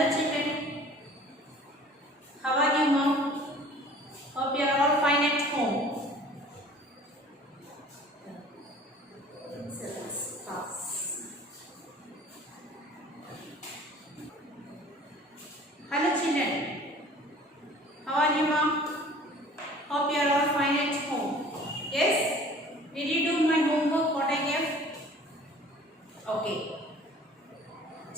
Hello children, how are you mom? Hope you are all fine at home. Excellent. Pass. Hello children, how are you mom? Hope you are all fine at home. Yes? Did you do my homework what I gave? Okay.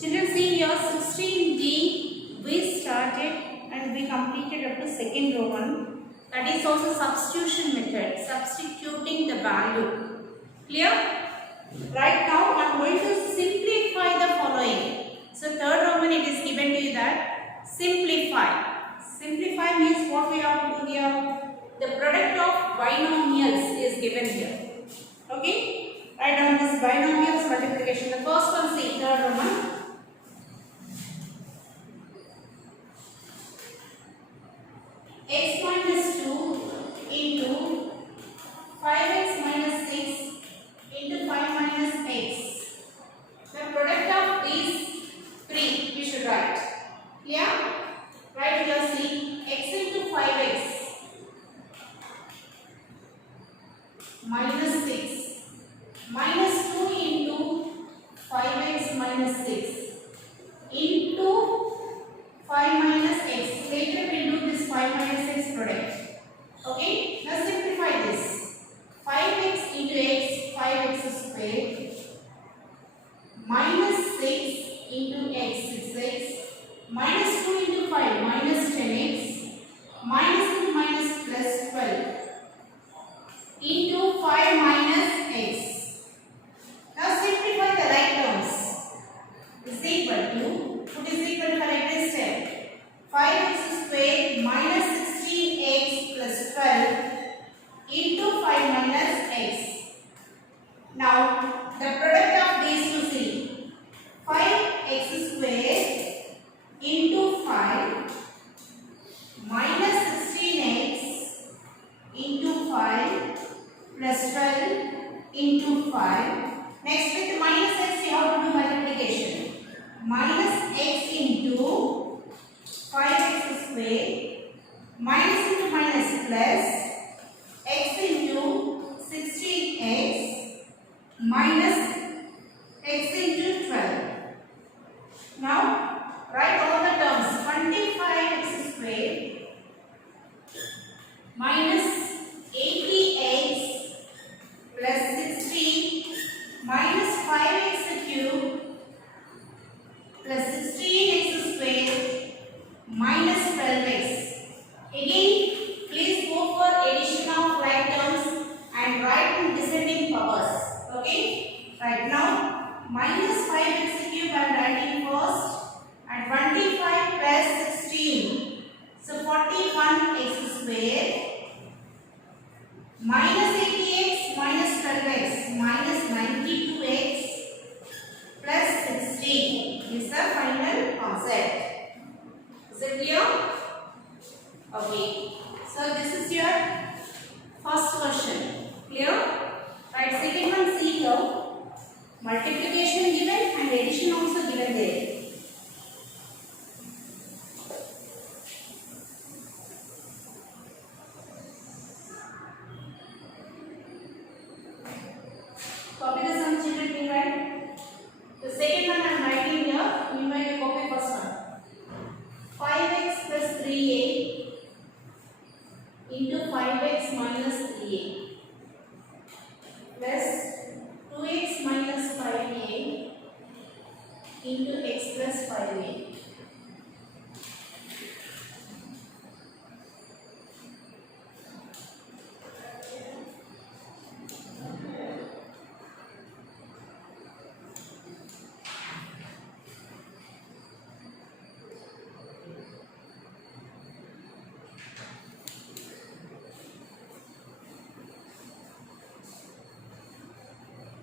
Children, see here 16D we started and we completed up to second Roman. That is also substitution method, substituting the value. Clear? Right now I am going to simplify the following. So third Roman it is given to you that simplify. Simplify means what we have to do here. The product of binomials is given here. Okay? Write down this binomials multiplication. The first one, see third Roman. X minus 2 into 5x minus 6 into 5 minus x. The product of these three we should write. Clear? Write here, see x into 5x minus 6 minus 2 into 5x minus 6 into 5 minus x. Later we will do this 5 minus x product. Okay? Now simplify this. 5x into x, 5x square minus 6 into x, 6x minus 2 into 5, minus 10x minus into minus plus 12 into 5 minus x. Now simplify the right terms. Is equal to, put is equal to correct step. 5x square minus 16x plus 12 into 5 minus x. Now the product of these two, see 5x square into 5 minus 16x into 5 plus 12 into 5. Next with minus x you have to do multiplication. Minus x into 5x square minus into minus plus x into 16x minus x into 12. Now write all the terms. 25x square minus 80x plus 16 minus 5x cube plus 16x square minus 12x. Again, please go for addition of like terms and write in descending powers. Okay? Right now, minus 5x cube I am writing first and 25 plus 16. So 41x square minus 80x minus 12x minus 92x plus 16 is the final concept. Is it clear? Okay. So this is your first question. Clear? Right. Second one, see here. Multiplication given and addition also given there. Copy the sum, children, meanwhile. The second one I am writing here. Meanwhile, you copy first one. 5x plus 3a into 5x minus 3a plus 2x minus 5a into x plus 5a.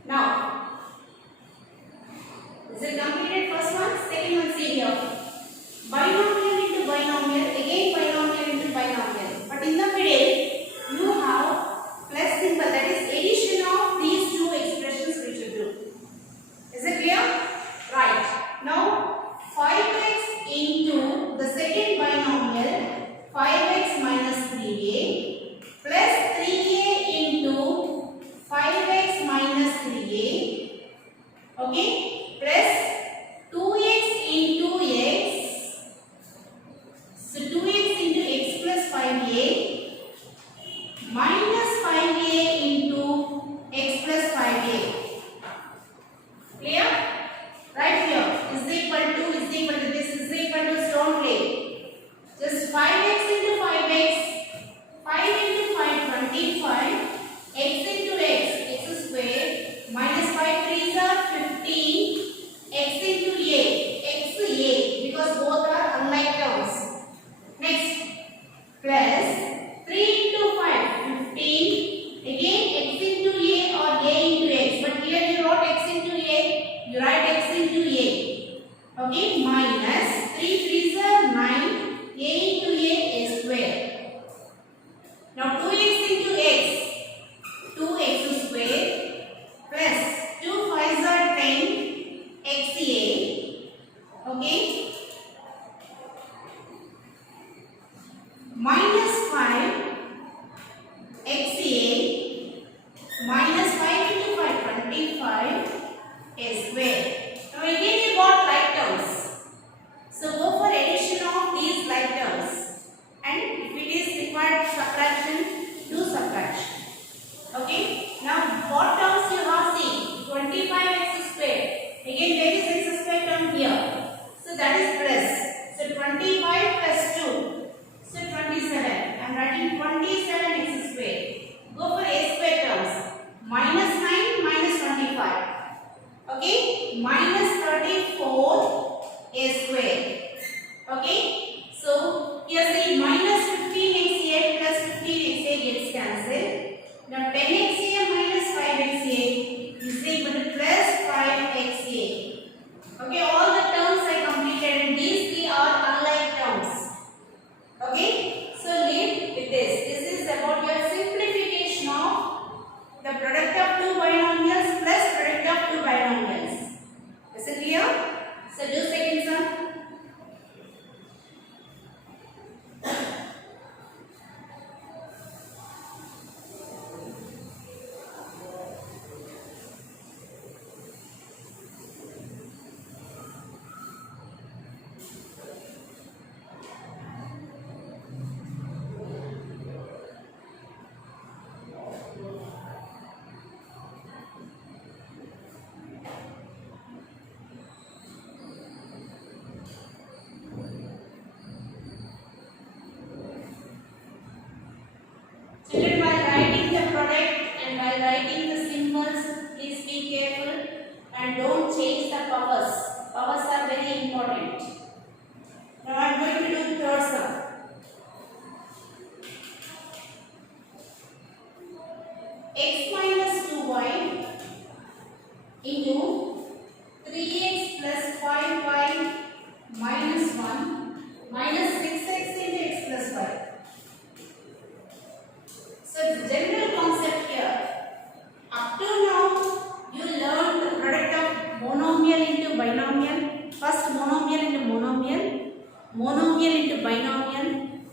Now, is it completed? First one, second one, see here. minus 3 3s are 9, a into a square. Now 2x into x, 2x square plus 2 5s are 10, xa. Okay. Minus 5 xa minus 5 into 5 25 a square. Now again you got like terms. So go for addition of these like terms, and if it is required subtraction, do subtraction. Okay. Now what terms you have seen? 25x square. Again there is x square term here. So that is plus. So 25 plus 2. So 27. I am writing 27x square. Go for a square terms. Minus 9 minus 25. Okay. Minus 34 a square. Okay. So here say minus 15xa plus 15xa gets cancelled. Now 10xa minus 5xa is equal to plus 5xa. Okay. All the terms I completed, and these three are unlike terms. Okay. So leave with this. This is about your simplification of the product of two binomials plus product of two binomials. Is it clear? So do second sum. Children, while writing the product and while writing the symbols, please be careful and don't change the powers. Powers are very important. Now I am going to do third sum. X minus 2y into 3x plus 5y minus 1 minus 6x into x plus 5. So the general concept here, up to now you learned the product of monomial into binomial. First monomial into monomial, monomial into binomial,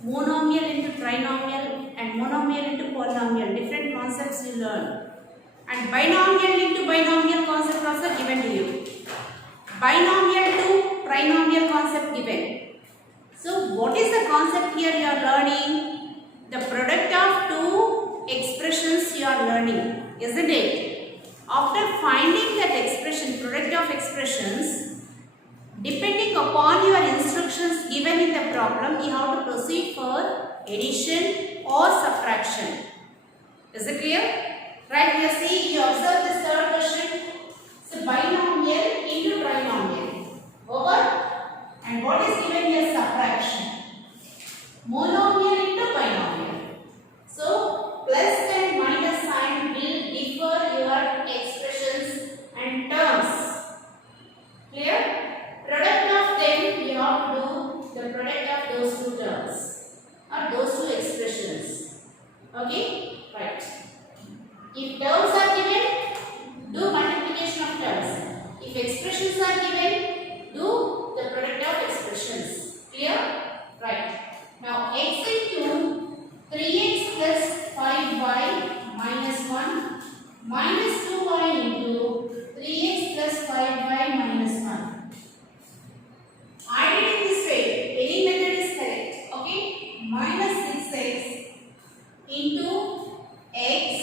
monomial into trinomial, and monomial into polynomial. Different concepts you learn. And binomial into binomial concept also given to you. Binomial to trinomial concept given. So what is the concept here you are learning? The product of two expressions you are learning, isn't it? After finding that expression, product of expressions, depending upon your instructions given in the problem, you have to proceed for addition or subtraction. Is it clear? Right, here see, you observe this third question. So binomial into trinomial. Over. And what is given here? Subtraction. Monomial into binomial. So plus and minus sign will differ your expressions and terms. Clear? Product of them you have to do the product of those two terms or those two expressions. Okay? Right. If terms are given, do multiplication of terms. If expressions are given, do the product of expressions. Clear? Right. Now x into 3x plus 5y minus 1 minus 2y into 3x plus 5y minus 1. I did it this way. Any method is correct. Okay. Minus 6x into x.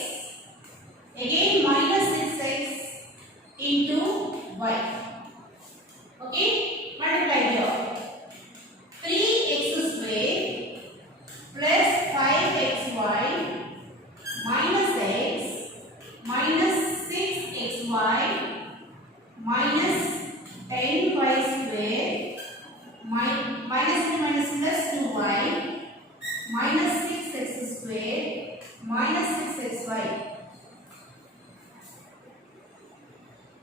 Again minus 6x into y. Okay. Multiply here. 3x square plus 5xy minus x minus 6xy minus 10y square minus 2 minus plus 2y minus 6x square minus 6xy.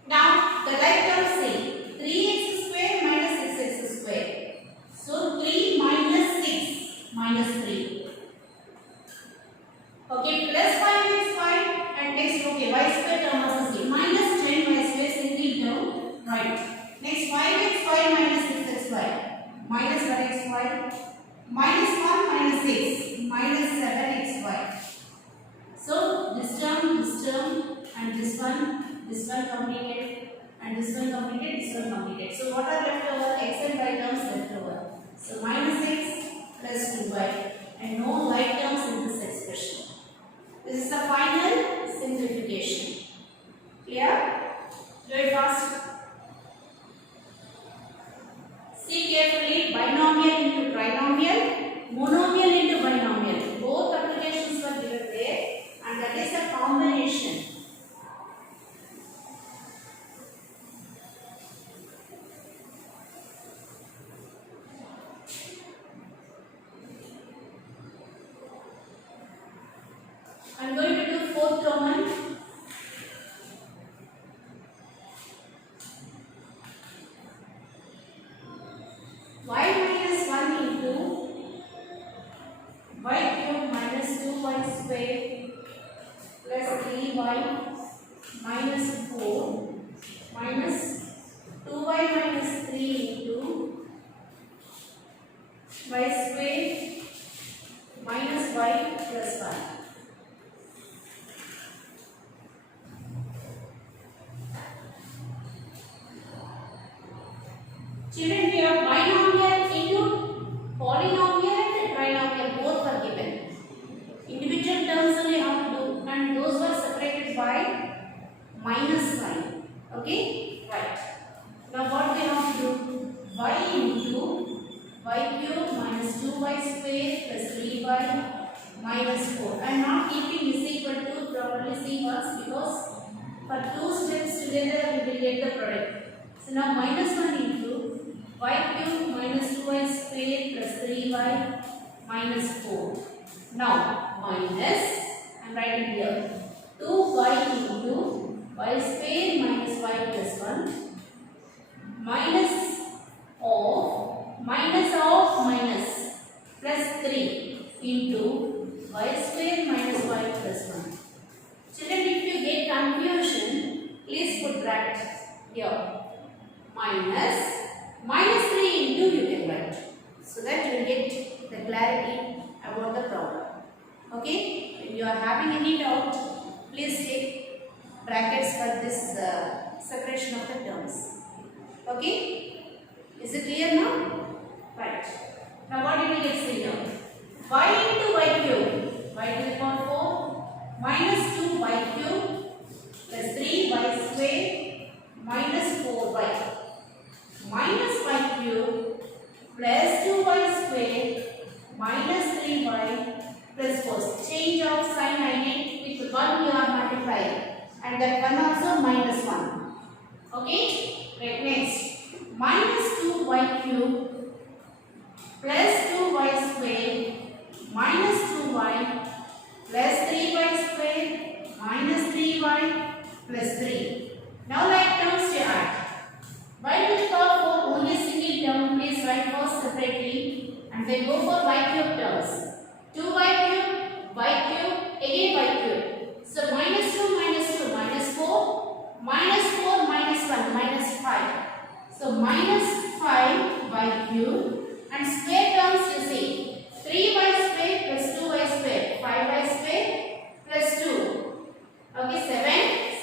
Now the like terms say 3x square minus 6x xy, minus 1 minus 6 minus 7xy. So this term and this one completed, and this one completed, this one completed. So what are left over? X and y terms left over. So minus 6 plus 2y, and no y terms in this expression. This is the final simplification. Clear? Do it fast. See carefully, binomial into trinomial, monomial into binomial. Both applications were given there, and that is the combination. I am going to do fourth Roman. Y minus 1 into y cube minus 2y square plus 3y minus 4 minus 2y minus 3 into y square minus y plus 1. Children, we have binomial into polynomial and trinomial, both are given. Individual terms only have to do, and those were separated by minus sign. Okay? Right. Now what we have to do? Y into y cube minus 2y square plus 3y minus 4. I am not keeping is equal to, properly see once, because for two steps together we will get the product. So now minus 1 into y cube minus 2y square plus 3y minus 4. Now minus, I am writing here, 2y into y square minus y plus 1 minus plus 3 into y square minus y plus 1. Children, if you get confusion, please put bracket here. Minus 3 into you can write, so that you will get the clarity about the problem. Okay? If you are having any doubt, please take brackets for this separation of the terms. Okay? Is it clear now? Right. Now what did we get here? Y into y cube, y to the power 4 minus 2y cube plus 3y square minus 4y minus y cube plus 2y square minus 3y plus 4. Change of sign I need, with 1 you are multiplying, and that one also minus 1. Okay? Right, next. Minus 2y cube plus 2y square minus 2y plus 3y square minus 3y plus 3. Now like terms to add. Y to the power 4 only single term, please write first separately and then go for y cube terms. 2y cube, again y cube. So minus 2 minus 4 minus 1 minus 5. So minus 5 y cube, and square terms you see 3y square plus 2y square, 5y square plus 2. Okay,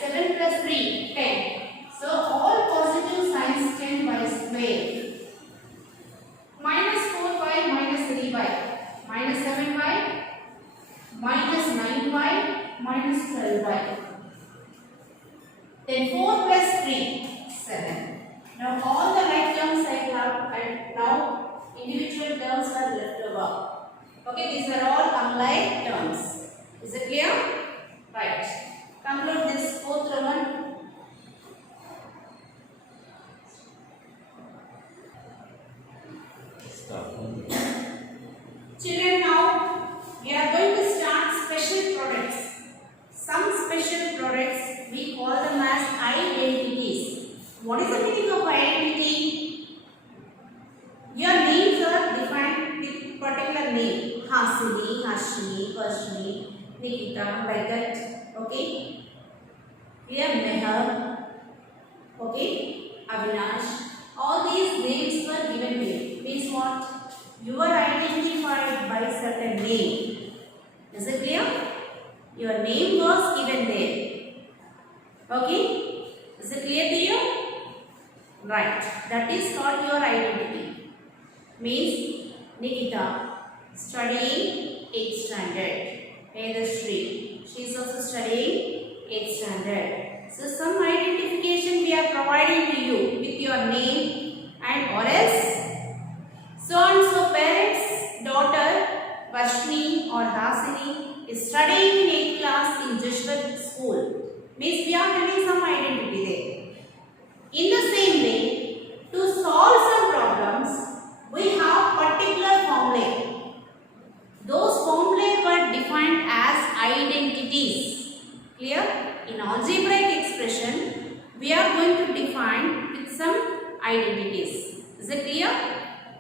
7 plus 3, 10. So all positive signs 10y square. Minus 4y minus 3y minus 7y minus 9y minus 12y. Then 4 plus 3, 7. Now all the right terms I have, and now individual terms are left over. Okay, these are all unlike terms. Is it clear? Right. Conclude this fourth Roman. Children, now we are going to start special products. Some special products we call them as identities. What is the meaning of identity? Your names are defined with particular name. Hasini, Hashini, Vashni, Nikita, like that. Okay. Here Mehar. Okay. Avinash. All these names were given to you. Means what? You Your name was given there. Okay? Is it clear to you? Right. That is called your identity. Means Nikita studying 8th standard. Vedashree, she is also studying 8th standard. So some identification we are providing to you with your name and or else so and so parents, daughter Vashni or Hasini is studying in 8th class in Jashwat school. Means we are having some identity there. In the same way, to solve some problems, we have particular formulae. Those formulae were defined as identities. Clear? In algebraic expression, we are going to define with some identities. Is it clear?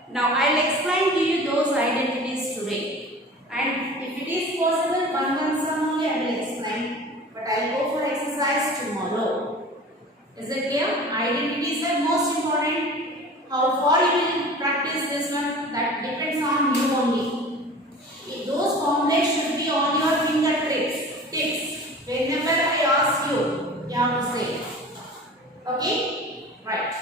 Now, I will explain to you those identities today. And if it is possible, one sum only I will explain. But I will go for exercise tomorrow. Is it clear? Identities are most important. How far you will practice this one, that depends on you only. If those formulas should be on your fingertips. Whenever I ask you, you have to say. Okay? Right.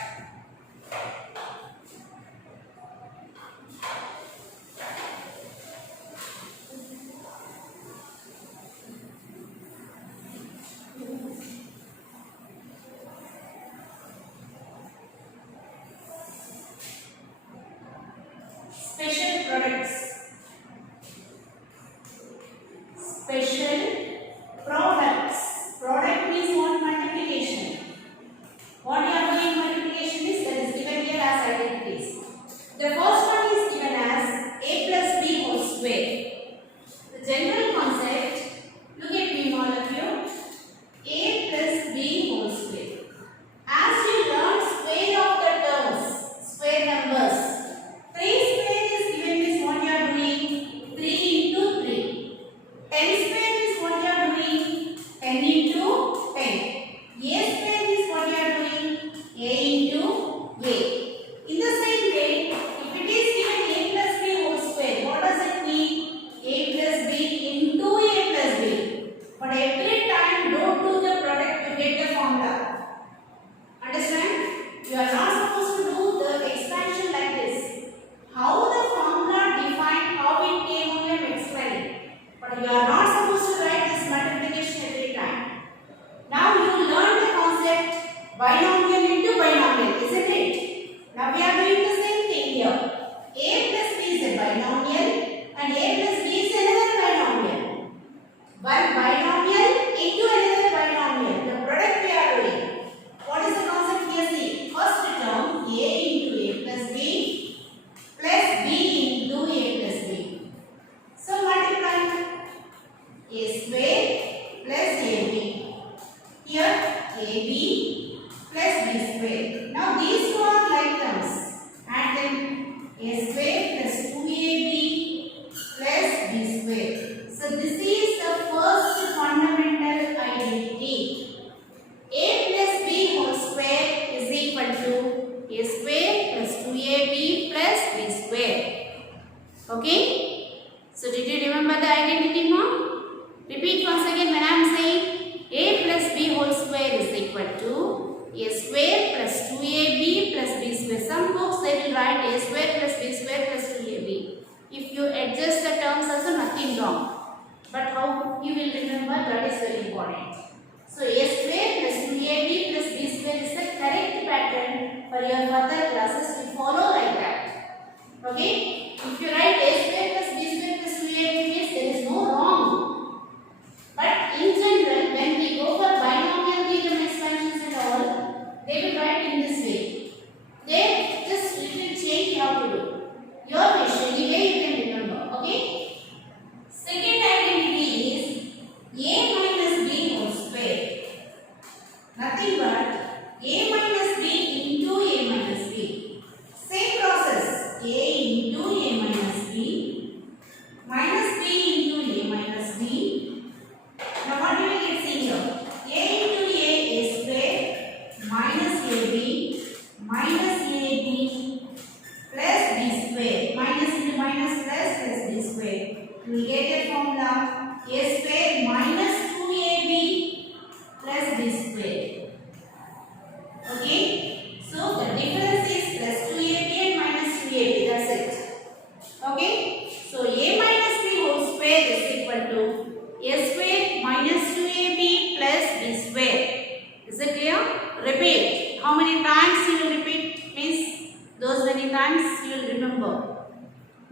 Special products. Special products. Product means what? Multiplication. What you are doing multiplication is that is given here as identities. The first one is given as a plus b whole square. The general concept, look at me all of you, a plus b whole square. As you learn square of the terms, square numbers, 3 square is given is what you are doing, 3 into 3. 10 square is what you are doing, 10 into 10. A square is what you are doing, A into A. In the same way, if it is given A plus B whole square, what does it mean? A plus B into A plus B. But every time don't do the product to get the formula. Understand? You are not supposed to do the expansion like this. How the formula defined, how it came only I am explaining. But you are not supposed to write this multiplication every time. Now you learn the concept binomial into binomial, isn't it? Now we are doing the same thing here. A plus B is a binomial and A plus B is another binomial. One binomial into another binomial. The product we are doing. What is the concept here? See, first term A into A plus B plus B into A plus B. So multiply A square plus AB. Here AB plus B square. Now these two are like terms. And then A square plus 2AB plus B square. So this is the first fundamental identity. A plus B whole square is equal to A square plus 2AB plus B square. Okay? So did you remember the identity now? Repeat once again when I am saying A plus B whole square is equal to A square plus 2AB plus B square. Some books they will write A square plus B square plus 2AB. If you adjust the terms also nothing wrong. But how you will remember, that is very important. So A square plus 2AB plus B square is the correct pattern for your further classes. You follow like that. Okay? If you write A square plus B square plus 2AB means there is no wrong. But in general, when we go for binomial theorem expansions and all, they will write in this way. They just little change you have to do. Your wish, anyway you can remember. Okay? Second identity is A minus B whole square. Nothing but A minus B into A minus B. Same process. A into A minus B minus B into A minus B. Now what do we get see here? A into A square minus AB minus AB plus B square. Minus into minus plus B square. We get a formula A square minus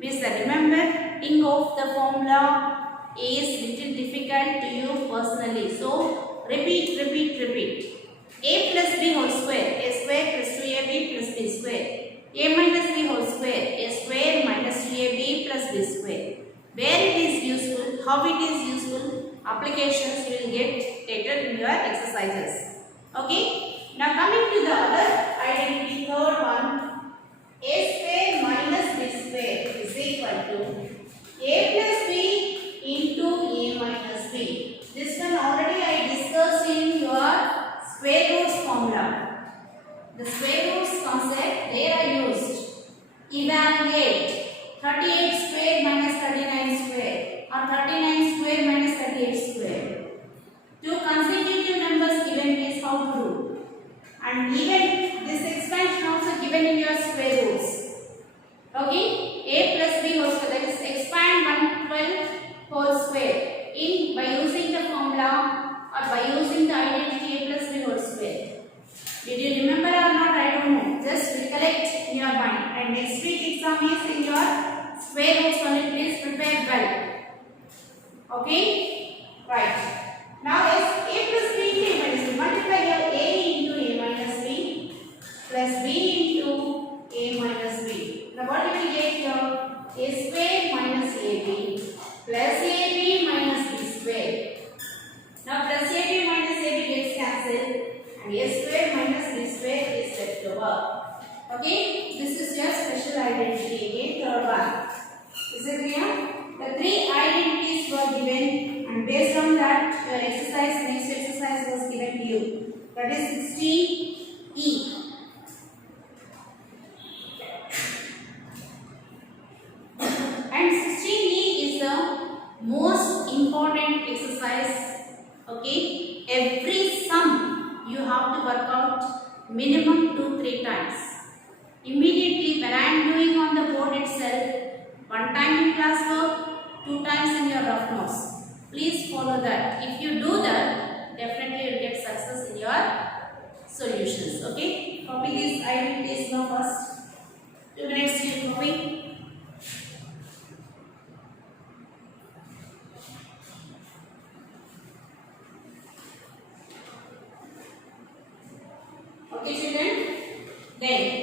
Means that remembering of the formula is little difficult to you personally. So repeat. A plus b whole square, a square plus 2ab plus b square. A minus b whole square, a square minus 2ab plus b square. Where it is useful, how it is useful, applications you will get later in your exercises. Okay. Now coming to the other identity, third one, a square minus b square is equal to a plus b into a minus b. This one already I discussed in your square roots formula. The square roots concept they are used. Evaluate 38 square minus 39 square or 39 square minus 38 square. Two consecutive numbers given is how to do. And even this expansion also given in your square roots. Okay, a plus b whole square, that is expand 112 whole square in by using the formula or by using the identity a plus b whole square. Did you remember or not? I don't know. Just recollect in your mind. And next week exam is in your square roots only. Please prepare well. Okay? Right. Now as a plus b into a minus b, multiply your a into a minus b plus b into a minus b. Now what you will get here? A square minus ab plus ab minus b square. Now plus ab minus ab gets cancelled and a square minus b square is left over. Okay, this is your special identity again, third one. Is it clear? The three identities were given and based on that your exercise, next exercise was given to you. That is 16E. And 16E is the most important exercise. Okay, every sum you have to work out minimum 2-3 times. Immediately when I am doing on the board itself, one time in class work, 2 times in your rough notes. Please follow that. If you do that, definitely you will get success in your solutions. Okay, copy these identities now first. 2 minutes you copy. Okay children, then